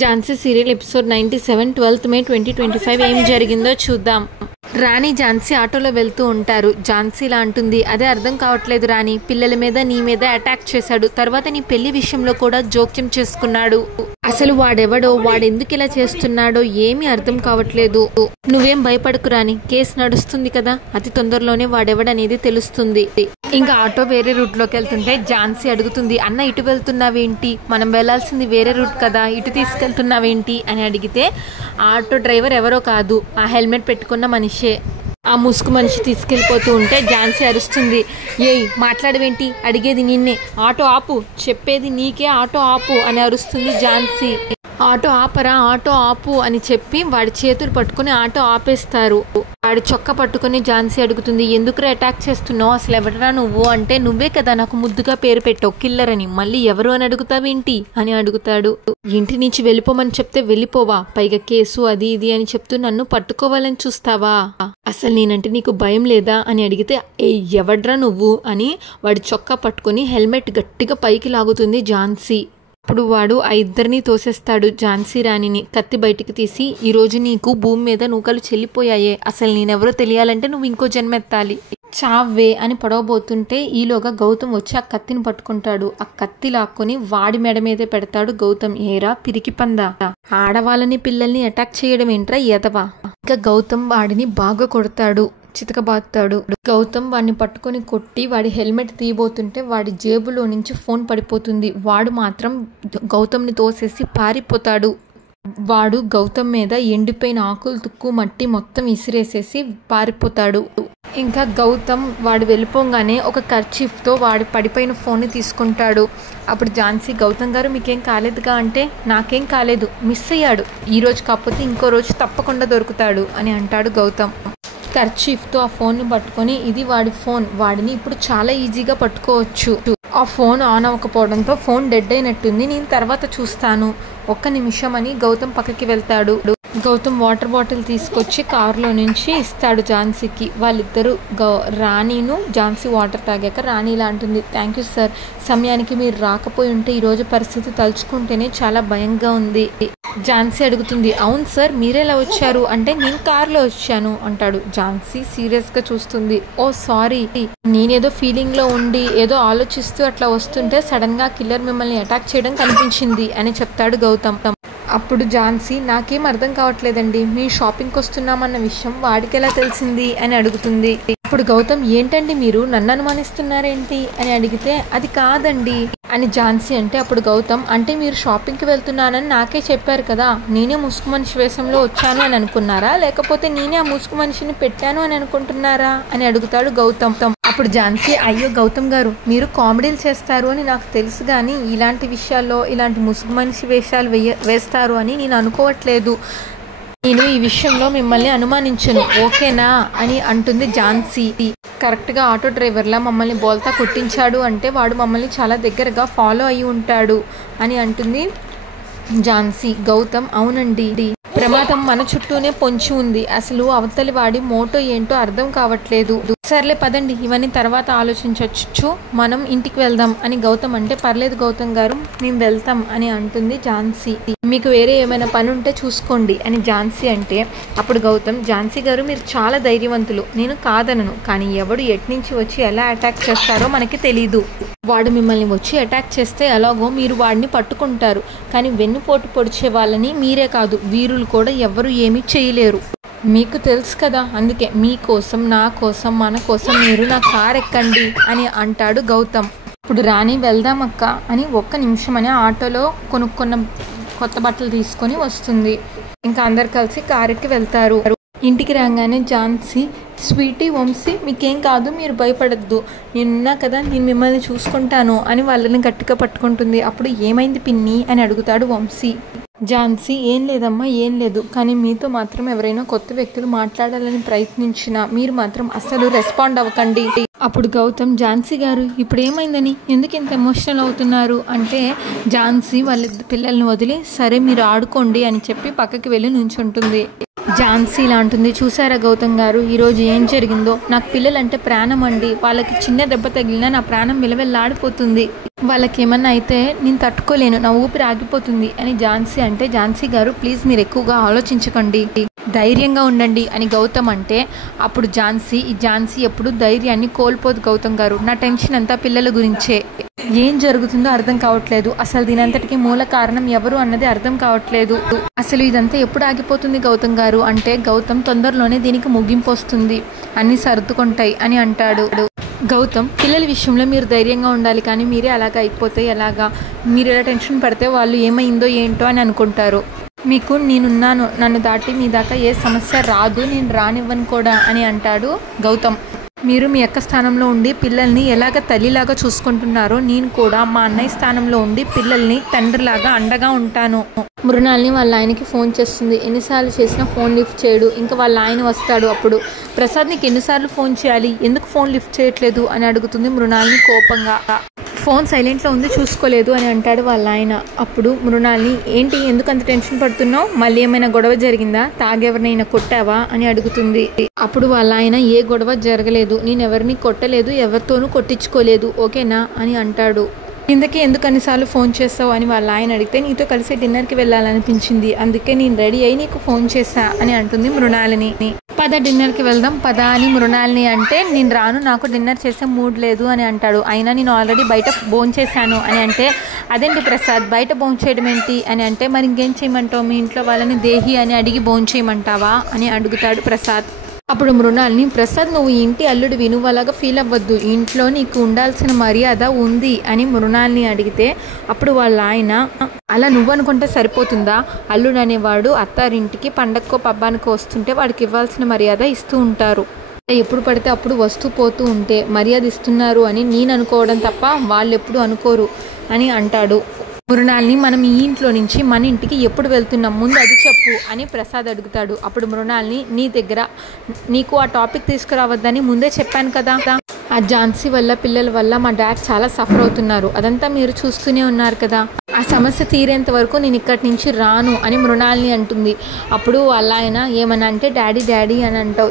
Jhansi serial episode 97 12th May 2025 ఏం జరిగిందో చూద్దాం. రాణి ఝాన్సీ ఆటోలో వెళ్తూ ఉంటారు. ఝాన్సీ ఇలా అంటుంది, అదే అర్థం కావట్లేదు రాణి, పిల్లల మీద నీ మీద అటాక్ చేశాడు, తర్వాత నీ పెళ్లి విషయంలో కూడా జోక్యం చేసుకున్నాడు. అసలు వాడెవడో, వాడెందుకు ఇలా చేస్తున్నాడో ఏమీ అర్థం కావట్లేదు. నువ్వేం భయపడకు రాణి, కేసు నడుస్తుంది కదా, అతి తొందరలోనే వాడెవడనేది తెలుస్తుంది. ఇంకా ఆటో వేరే రూట్ లోకి వెళ్తుంటే ఝాన్సీ అడుగుతుంది, అన్న ఇటు వెళ్తున్నావేంటి, మనం వెళ్లాల్సింది వేరే రూట్ కదా, ఇటు తీసుకెళ్తున్నావేంటి అని అడిగితే ఆటో డ్రైవర్ ఎవరో కాదు, ఆ హెల్మెట్ పెట్టుకున్న మనిషే. ఆ ముసుగు మనిషి తీసుకెళ్ళిపోతూ ఉంటే ఝాన్సీ అరుస్తుంది, ఏయ్ మాట్లాడవేంటి, అడిగేది నిన్నే, ఆటో ఆపు, చెప్పేది నీకే, ఆటో ఆపు అని అరుస్తుంది ఝాన్సీ. ఆటో ఆపరా, ఆటో ఆపు అని చెప్పి వాడి చేతులు పట్టుకుని ఆటో ఆపేస్తారు. వాడి చొక్కా పట్టుకుని ఝాన్సీ అడుగుతుంది, ఎందుకు అటాక్ చేస్తున్నావు, అసలు ఎవడరా నువ్వు అంటే, నువ్వే కదా నాకు ముద్దుగా పేరు పెట్టావు కిల్లర్ అని, మళ్ళీ ఎవరు అని అడుగుతావేంటి అని అడుగుతాడు. ఇంటి నుంచి వెళ్ళిపోమని చెప్తే వెళ్ళిపోవా, పైగా కేసు అది ఇది అని చెప్తూ నన్ను పట్టుకోవాలని చూస్తావా, అసలు నేనంటే నీకు భయం లేదా అని అడిగితే, ఏ ఎవడ్రా నువ్వు అని వాడి చొక్కా పట్టుకుని హెల్మెట్ గట్టిగా పైకి లాగుతుంది ఝాన్సీ. అప్పుడు వాడు ఆ ఇద్దరిని తోసేస్తాడు. ఝాన్సీ రాణిని కత్తి బయటికి తీసి, ఈరోజు నీకు భూమి మీద నూకలు చెల్లిపోయాయే, అసలు నేనెవరో తెలియాలంటే నువ్వు ఇంకో జన్మెత్తాలి, చావే అని పడవబోతుంటే ఈలోగా గౌతమ్ వచ్చి ఆ కత్తిని పట్టుకుంటాడు. ఆ కత్తి లాక్కొని వాడి మెడ మీదే పెడతాడు గౌతమ్. ఏరా పిరికి పందా, ఆడవాళ్ళని పిల్లల్ని అటాక్ చేయడం ఏంట్రా ఎదవా. ఇంకా గౌతమ్ వాడిని బాగా కొడతాడు, చితకబాతాడు. గౌతమ్ వాడిని పట్టుకొని కొట్టి వాడి హెల్మెట్ తీయబోతుంటే వాడి జేబులో నుంచి ఫోన్ పడిపోతుంది. వాడు మాత్రం గౌతమ్ని తోసేసి పారిపోతాడు. వాడు గౌతమ్ మీద ఎండిపోయిన ఆకులు, తుక్కు, మట్టి మొత్తం విసిరేసేసి పారిపోతాడు. ఇంకా గౌతమ్ వాడు వెళ్ళిపోగానే ఒక కర్చీఫ్తో వాడు పడిపోయిన ఫోన్ని తీసుకుంటాడు. అప్పుడు ఝాన్సీ, గౌతమ్ గారు మీకేం కాలేదుగా అంటే, నాకేం కాలేదు, మిస్ అయ్యాడు, ఈరోజు కాకపోతే ఇంకో రోజు తప్పకుండా దొరుకుతాడు అని అంటాడు గౌతమ్. కర్చీఫ్తో ఆ ఫోన్ని పట్టుకొని, ఇది వాడి ఫోన్, వాడిని ఇప్పుడు చాలా ఈజీగా పట్టుకోవచ్చు. ఆ ఫోన్ ఆన్ అవ్వకపోవడంతో ఫోన్ డెడ్ అయినట్టుంది, నేను తర్వాత చూస్తాను, ఒక్క నిమిషం అని గౌతమ్ పక్కకి వెళ్తాడు. గౌతమ్ వాటర్ బాటిల్ తీసుకొచ్చి కారులో నుంచి ఇస్తాడు ఝాన్సీకి. వాళ్ళిద్దరూ రాణిను ఝాన్సీ వాటర్ తాగాక రాణి ఇలా అంటుంది, థ్యాంక్ యూ సార్, సమయానికి మీరు రాకపోయి ఉంటే ఈరోజు పరిస్థితి తలుచుకుంటేనే చాలా భయంగా ఉంది. ఝాన్సీ అడుగుతుంది, అవును సార్ మీరెలా వచ్చారు అంటే, నేను కారులో వచ్చాను అంటాడు. ఝాన్సీ సీరియస్గా చూస్తుంది, ఓ సారీ, నేనేదో ఫీలింగ్లో ఉండి ఏదో ఆలోచిస్తూ అట్లా వస్తుంటే సడన్గా కిల్లర్ మిమ్మల్ని అటాక్ చేయడం కనిపించింది అని చెప్తాడు గౌతమ్. అప్పుడు ఝాన్సీ, నాకేం అర్థం కావట్లేదండి, మీ షాపింగ్కి వస్తున్నామన్న విషయం వాడికి ఎలా తెలిసింది అని అడుగుతుంది. అప్పుడు గౌతమ్, ఏంటండి మీరు నన్ను అనుమానిస్తున్నారేంటి అని అడిగితే, అది కాదండి అని ఝాన్సీ అంటే, అప్పుడు గౌతమ్, అంటే మీరు షాపింగ్కి వెళ్తున్నానని నాకే చెప్పారు కదా, నేనే ముసుగు మనిషి వేషంలో వచ్చాను అని అనుకున్నారా, లేకపోతే నేనే ఆ ముసుగు మనిషిని పెట్టాను అని అనుకుంటున్నారా అని అడుగుతాడు గౌతమ్. అప్పుడు ఝాన్సీ, అయ్యో గౌతమ్ గారు, మీరు కామెడీలు చేస్తారు అని నాకు తెలుసు, కానీ ఇలాంటి విషయాల్లో ఇలాంటి ముసుగు మనిషి వేషాలు వేస్తారు అని నేను అనుకోవట్లేదు, నేను ఈ విషయంలో మిమ్మల్ని అనుమానించను, ఓకేనా అని అంటుంది ఝాన్సీ. కరెక్ట్గా ఆటో డ్రైవర్లా మమ్మల్ని బోల్తా కొట్టించాడు అంటే వాడు మమ్మల్ని చాలా దగ్గరగా ఫాలో అయి ఉంటాడు అని అంటుంది ఝాన్సీ. గౌతమ్, అవునండి, ప్రమాదం మన చుట్టూనే పొంచి ఉంది, అసలు అవతలి వాడి మోటో ఏంటో అర్థం కావట్లేదు, సర్లే పదండి, ఇవన్నీ తర్వాత ఆలోచించవచ్చు, మనం ఇంటికి వెళ్దాం అని గౌతమ్ అంటే, పర్లేదు గౌతమ్ గారు మేము వెళ్తాం అని అంటుంది ఝాన్సీ. మీకు వేరే ఏమైనా పని ఉంటే చూసుకోండి అని ఝాన్సీ అంటే, అప్పుడు గౌతమ్, ఝాన్సీ గారు మీరు చాలా ధైర్యవంతులు, నేను కాదనను, కానీ ఎవడు ఎట్నుంచి వచ్చి ఎలా అటాక్ చేస్తారో మనకి తెలీదు, వాడు మిమ్మల్ని వచ్చి అటాక్ చేస్తే ఎలాగో మీరు వాడిని పట్టుకుంటారు, కానీ వెన్నుపోటు పొడిచే వాళ్ళని మీరే కాదు వీరులు కూడా ఎవరు ఏమీ చేయలేరు, మీకు తెలుసు కదా, అందుకే మీకోసం, నా కోసం, మన కోసం మీరు నా కార్ ఎక్కండి అని అంటాడు గౌతమ్. ఇప్పుడు రాణి, వెళ్దాం అక్క అని ఒక్క నిమిషం అని ఆటోలో కొనుక్కున్న కొత్త బట్టలు తీసుకొని వస్తుంది. ఇంకా అందరు కలిసి కారుకి వెళ్తారు. ఇంటికి రాగానే ఝాన్సీ, స్వీటీ, వంశీ మీకేం కాదు, మీరు భయపడద్దు, నేనున్నా కదా, నేను మిమ్మల్ని చూసుకుంటాను అని వాళ్ళని గట్టిగా పట్టుకుంటుంది. అప్పుడు ఏమైంది పిన్ని అని అడుగుతాడు వంశీ. ఝాన్సీ, ఏం లేదమ్మా, ఏం లేదు, కానీ మీతో మాత్రం ఎవరైనా కొత్త వ్యక్తులు మాట్లాడాలని ప్రయత్నించినా మీరు మాత్రం అస్సలు రెస్పాండ్ అవ్వకండి. అప్పుడు గౌతమ్, ఝాన్సీ గారు ఇప్పుడు ఏమైందని ఎందుకు ఇంత ఎమోషనల్ అవుతున్నారు అంటే, ఝాన్సీ వాళ్ళ పిల్లల్ని వదిలి, సరే మీరు ఆడుకోండి అని చెప్పి పక్కకి వెళ్ళి నుంచుంటుంది. ఝాన్సీ ఇలా అంటుంది, చూసారా గౌతమ్ గారు ఈరోజు ఏం జరిగిందో, నాకు పిల్లలంటే ప్రాణం అండి, వాళ్ళకి చిన్న దెబ్బ తగిలినా నా ప్రాణం విలవెల్లాడిపోతుంది, వాళ్ళకి ఏమన్నా అయితే నేను తట్టుకోలేను, నా ఊపిరి ఆగిపోతుంది అని ఝాన్సీ అంటే, ఝాన్సీ గారు ప్లీజ్ మీరు ఎక్కువగా ఆలోచించకండి, ధైర్యంగా ఉండండి అని గౌతమ్ అంటే, అప్పుడు ఝాన్సీ ఎప్పుడు ధైర్యాన్ని కోల్పోదు గౌతమ్ గారు, నా టెన్షన్ అంతా పిల్లల గురించే, ఏం జరుగుతుందో అర్థం కావట్లేదు, అసలు దీనంతటికి మూల కారణం ఎవరు అన్నది అర్థం కావట్లేదు, అసలు ఇదంతా ఎప్పుడు ఆగిపోతుంది గౌతమ్ గారు అంటే, గౌతమ్ తొందరలోనే దీనికి ముగింపు వస్తుంది, అన్నీ సర్దుకుంటాయి అని అంటాడు. గౌతమ్, పిల్లల విషయంలో మీరు ధైర్యంగా ఉండాలి, కానీ మీరే అలాగా అయిపోతే ఎలాగా, మీరు ఎలా టెన్షన్ పడితే వాళ్ళు ఏమైందో ఏంటో అని అనుకుంటారు, మీకు నేనున్నాను, నన్ను దాటి మీ దాకా ఏ సమస్య రాదు, నేను రానివ్వను కూడా అని అంటాడు గౌతమ్. మీరు మీ అక్క స్థానంలో ఉండి పిల్లల్ని ఎలాగ తల్లిలాగా చూసుకుంటున్నారో నేను కూడా మా అన్నయ్య స్థానంలో ఉండి పిల్లల్ని తండ్రిలాగా అండగా ఉంటాను. మృణాల్ని వాళ్ళ ఆయనకి ఫోన్ చేస్తుంది, ఎన్నిసార్లు చేసినా ఫోన్ లిఫ్ట్ చేయడు, ఇంకా వాళ్ళ ఆయన వస్తాడు, అప్పుడు ప్రసాద్ నీకు ఎన్నిసార్లు ఫోన్ చేయాలి, ఎందుకు ఫోన్ లిఫ్ట్ చేయట్లేదు అని అడుగుతుంది మృణాల్ని కోపంగా. ఫోన్ సైలెంట్లో ఉంది చూసుకోలేదు అని అంటాడు వాళ్ళ ఆయన. అప్పుడు మృణాల్ని, ఏంటి ఎందుకు అంత టెన్షన్ పడుతున్నావు, మళ్ళీ ఏమైనా గొడవ జరిగిందా, తాగెవరినైనా కొట్టావా అని అడుగుతుంది. అప్పుడు వాళ్ళ ఆయన, ఏ గొడవ జరగలేదు, నేను ఎవరిని కొట్టలేదు, ఎవరితోనూ కొట్టించుకోలేదు, ఓకేనా అని అంటాడు. ఇందుకే ఎందుకు అన్నిసార్లు ఫోన్ చేస్తావు అని వాళ్ళ ఆయన అడిగితే, నీతో కలిసి డిన్నర్కి వెళ్ళాలనిపించింది, అందుకే నేను రెడీ అయ్యి నీకు ఫోన్ చేశా అని అంటుంది మృణాలిని. పద డిన్నర్కి వెళ్దాం పద అని మృణాలిని అంటే, నేను రాను, నాకు డిన్నర్ చేసే మూడ్ లేదు అని అంటాడు. అయినా నేను ఆల్రెడీ బయట భోంచేశాను అని అంటే, అదేంటి ప్రసాద్ బయట భోంచేయడం ఏంటి అని అంటే, మరి ఇంకేం చేయమంటావు, మీ ఇంట్లో వాళ్ళని దేహి అని అడిగి భోంచేయమంటావా అని అడుగుతాడు ప్రసాద్. అప్పుడు మృణాల్ని, ప్రసాద్ నువ్వు ఇంటి అల్లుడివి, నువ్వు అలాగా ఫీల్ అవ్వద్దు, ఇంట్లో నీకు ఉండాల్సిన మర్యాద ఉంది అని మృణాల్ని అడిగితే, అప్పుడు వాళ్ళ ఆయన, అలా నువ్వు అనుకుంటే సరిపోతుందా, అల్లుడు అనేవాడు అత్తారింటికి పండక్కో పబ్బానికో వస్తుంటే వాడికి ఇవ్వాల్సిన మర్యాద ఇస్తూ ఉంటారు, ఎప్పుడు పడితే అప్పుడు వస్తూ పోతూ ఉంటే మర్యాద ఇస్తున్నారు అని నేను అనుకోవడం తప్ప వాళ్ళు ఎప్పుడు అనుకోరు అని అంటాడు. మృణాల్ని, మనం ఈ ఇంట్లో నుంచి మన ఇంటికి ఎప్పుడు వెళ్తున్నాం, ముందు అది చెప్పు అని ప్రసాద్ అడుగుతాడు. అప్పుడు మృణాల్ని, నీ దగ్గర నీకు ఆ టాపిక్ తీసుకురావద్దని ముందే చెప్పాను కదా, ఆ ఝాన్సీ వల్ల పిల్లల వల్ల మా డాడ్ చాలా సఫర్ అవుతున్నారు, అదంతా మీరు చూస్తూనే ఉన్నారు కదా, ఆ సమస్య తీరేంత వరకు నేను ఇక్కడి నుంచి రాను అని మృణాల్ని అంటుంది. అప్పుడు వాళ్ళ ఆయన ఏమన్నా అంటే, డాడీ డాడీ అని అంటావు,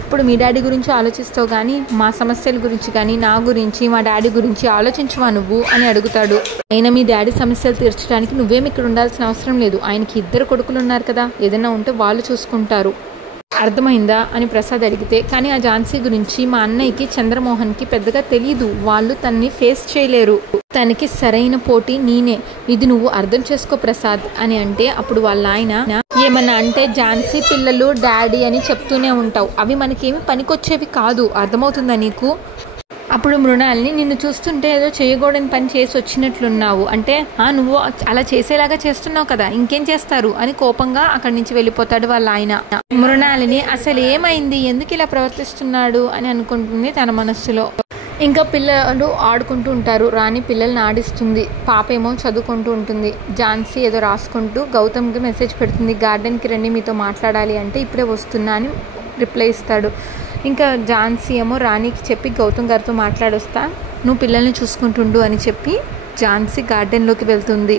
ఎప్పుడు మీ డాడీ గురించి ఆలోచిస్తావు కానీ మా సమస్యల గురించి కానీ నా గురించి మా డాడీ గురించి ఆలోచించవా నువ్వు అని అడుగుతాడు. అయినా మీ డాడీ సమస్యలు తీర్చడానికి నువ్వేమి ఇక్కడ ఉండాల్సిన అవసరం లేదు, ఆయనకి 2 కొడుకులు ఉన్నారు కదా, ఏదైనా ఉంటే వాళ్ళు చూసుకుంటారు, అర్థమైందా అని ప్రసాద్ అడిగితే, కానీ ఆ ఝాన్సీ గురించి మా అన్నయ్యకి చంద్రమోహన్కి పెద్దగా తెలీదు, వాళ్ళు తనని ఫేస్ చేయలేరు, తనకి సరైన పోటీ నేనే, ఇది నువ్వు అర్థం చేసుకో ప్రసాద్ అని అంటే, అప్పుడు వాళ్ళ ఆయన ఏమన్నా అంటే, ఝాన్సీ పిల్లలు డాడీ అని చెప్తూనే ఉంటావు, అవి మనకేమి పనికొచ్చేవి కాదు, అర్థమవుతుందా నీకు. అప్పుడు మృణాల్ని, నిన్ను చూస్తుంటే ఏదో చేయకూడని పని చేసి వచ్చినట్లున్నావు అంటే, నువ్వు అలా చేసేలాగా చేస్తున్నావు కదా, ఇంకేం చేస్తారు అని కోపంగా అక్కడి నుంచి వెళ్ళిపోతాడు వాళ్ళ ఆయన. మృణాలిని, అసలు ఏమైంది, ఎందుకు ఇలా ప్రవర్తిస్తున్నాడు అని అనుకుంటుంది తన మనస్సులో. ఇంకా పిల్లలు ఆడుకుంటూ ఉంటారు, రాణి పిల్లల్ని ఆడిస్తుంది, పాప ఏమో చదువుకుంటూ ఉంటుంది, ఝాన్సీ ఏదో రాసుకుంటూ గౌతమ్కి మెసేజ్ పెడుతుంది, గార్డెన్కి రండి మీతో మాట్లాడాలి అంటే, ఇప్పుడే వస్తున్నా అని రిప్లై ఇస్తాడు. ఇంకా ఝాన్సీ ఏమో రాణికి చెప్పి, గౌతమ్ గారితో మాట్లాడొస్తా, నువ్వు పిల్లల్ని చూసుకుంటుండు అని చెప్పి ఝాన్సీ గార్డెన్లోకి వెళ్తుంది.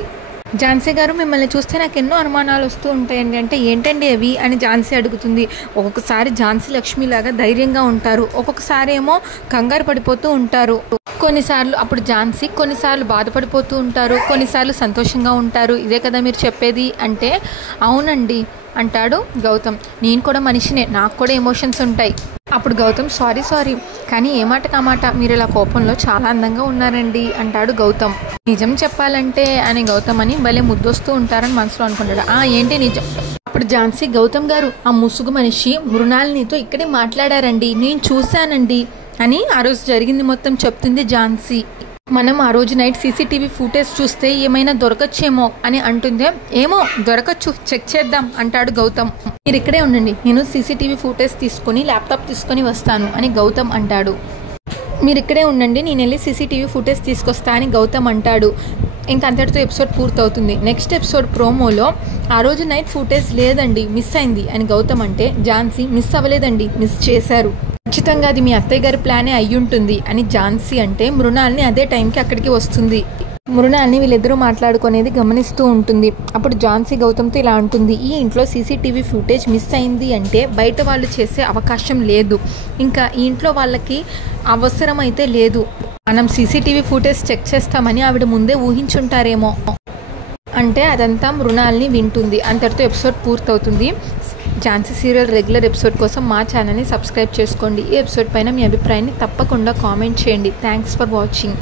ఝాన్సీ గారు, మిమ్మల్ని చూస్తే నాకు ఎన్నో అనుమానాలు వస్తూ ఉంటాయండి అంటే, ఏంటండి అవి అని ఝాన్సీ అడుగుతుంది. ఒక్కొక్కసారి ఝాన్సీ లక్ష్మిలాగా ధైర్యంగా ఉంటారు, ఒక్కొక్కసారి ఏమో కంగారు పడిపోతూ ఉంటారు, కొన్నిసార్లు అప్పుడు ఝాన్సీ కొన్నిసార్లు బాధపడిపోతూ ఉంటారు, కొన్నిసార్లు సంతోషంగా ఉంటారు, ఇదే కదా మీరు చెప్పేది అంటే, అవునండి అంటాడు గౌతమ్, నేను కూడా మనిషినే, నాకు కూడా ఎమోషన్స్ ఉంటాయి. అప్పుడు గౌతమ్, సారీ కానీ ఏ మాట కామాట మీరు ఇలా కోపంలో చాలా అందంగా ఉన్నారండి అంటాడు గౌతమ్. నిజం చెప్పాలంటే అని గౌతమ్ అని భలే ముద్దొస్తూ ఉంటారని మనసులో అనుకుంటాడు. ఏంటి నిజం. అప్పుడు ఝాన్సీ, గౌతమ్ గారు ఆ ముసుగు మనిషి మృణాలినితో ఇక్కడే మాట్లాడారండి, నేను చూశానండి అని ఆ రోజు జరిగింది మొత్తం చెప్తుంది ఝాన్సీ. మనం ఆ రోజు నైట్ సీసీటీవీ ఫుటేజ్ చూస్తే ఏమైనా దొరకచ్చేమో అని అంటుందే, ఏమో దొరకచ్చు, చెక్ చేద్దాం అంటాడు గౌతమ్. మీరు ఇక్కడే ఉండండి, నేను సీసీటీవీ ఫుటేజ్ తీసుకొని ల్యాప్టాప్ తీసుకొని వస్తాను అని గౌతమ్ అంటాడు. మీరు ఇక్కడే ఉండండి, నేను వెళ్ళి సీసీటీవీ ఫుటేజ్ తీసుకొస్తా అని గౌతమ్ అంటాడు. ఇంకా అంతటితో ఎపిసోడ్ పూర్తవుతుంది. నెక్స్ట్ ఎపిసోడ్ ప్రోమోలో, ఆ రోజు నైట్ ఫుటేజ్ లేదండి, మిస్ అయింది అని గౌతమ్ అంటే, ఝాన్సీ, మిస్ అవ్వలేదండి, మిస్ చేశారు, ఖచ్చితంగా అది మీ అత్తయ్య గారి ప్లానే అయ్యుంటుంది అని ఝాన్సీ అంటే, మృణాల్ని అదే టైంకి అక్కడికి వస్తుంది. మృణాల్ని వీళ్ళిద్దరూ మాట్లాడుకునేది గమనిస్తూ ఉంటుంది. అప్పుడు ఝాన్సీ గౌతమ్తో ఇలా అంటుంది, ఈ ఇంట్లో సీసీటీవీ ఫుటేజ్ మిస్ అయింది అంటే బయట వాళ్ళు చేసే అవకాశం లేదు, ఇంకా ఈ ఇంట్లో వాళ్ళకి అవసరం అయితే లేదు. మనం సీసీటీవీ ఫుటేజ్ చెక్ చేస్తామని ఆవిడ ముందే ఊహించుంటారేమో అంటే అదంతా మృణాల్ని వింటుంది. అంతటితో ఎపిసోడ్ పూర్తవుతుంది. ఝాన్సీ సీరియల్ రెగ్యులర్ ఎపిసోడ్ కోసం మా ఛానల్ని సబ్స్క్రైబ్ చేసుకోండి. ఈ ఎపిసోడ్ పైన మీ అభిప్రాయాన్ని తప్పకుండా కామెంట్ చేయండి. Thanks for watching.